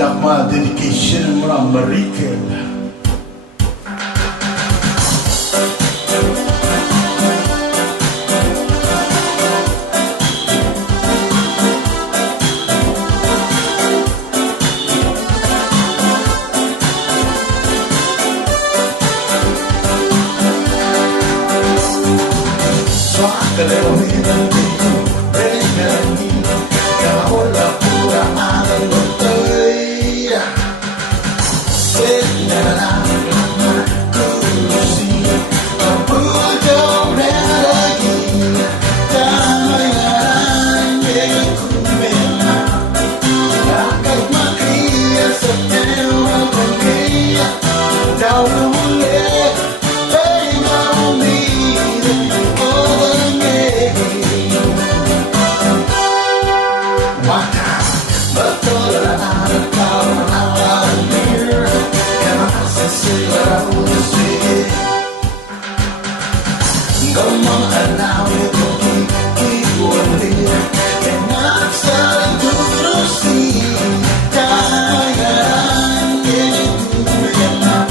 Jamal dedication mereka. Creo mi destino, regalí, cabo la pura mano no estoy. Se la la la cruci, apujo relagi, tangan yang kumena, akai makia setemu pengia, jauh mulai, tengah betul ada kau menawar mir, emang sesuatu musik. Ngomong anau itu kikulir, enak sedurusi, jangan itu enak.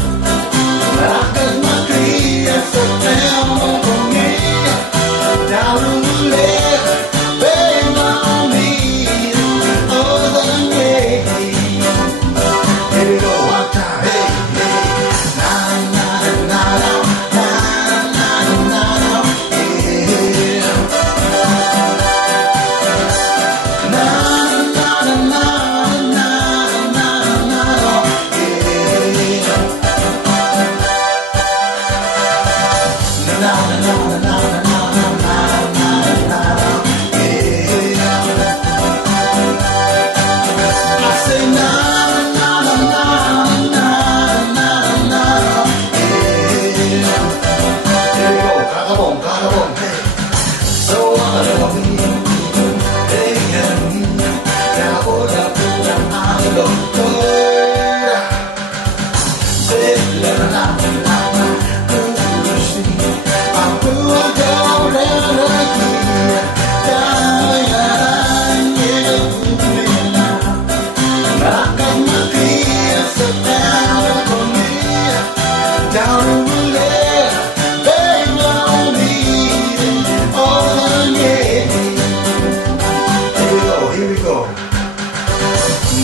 Rakyat makria setemu pengia, jauh mulai.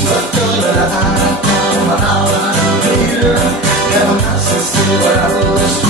Betul ada kau menawar mir, emang sesuatu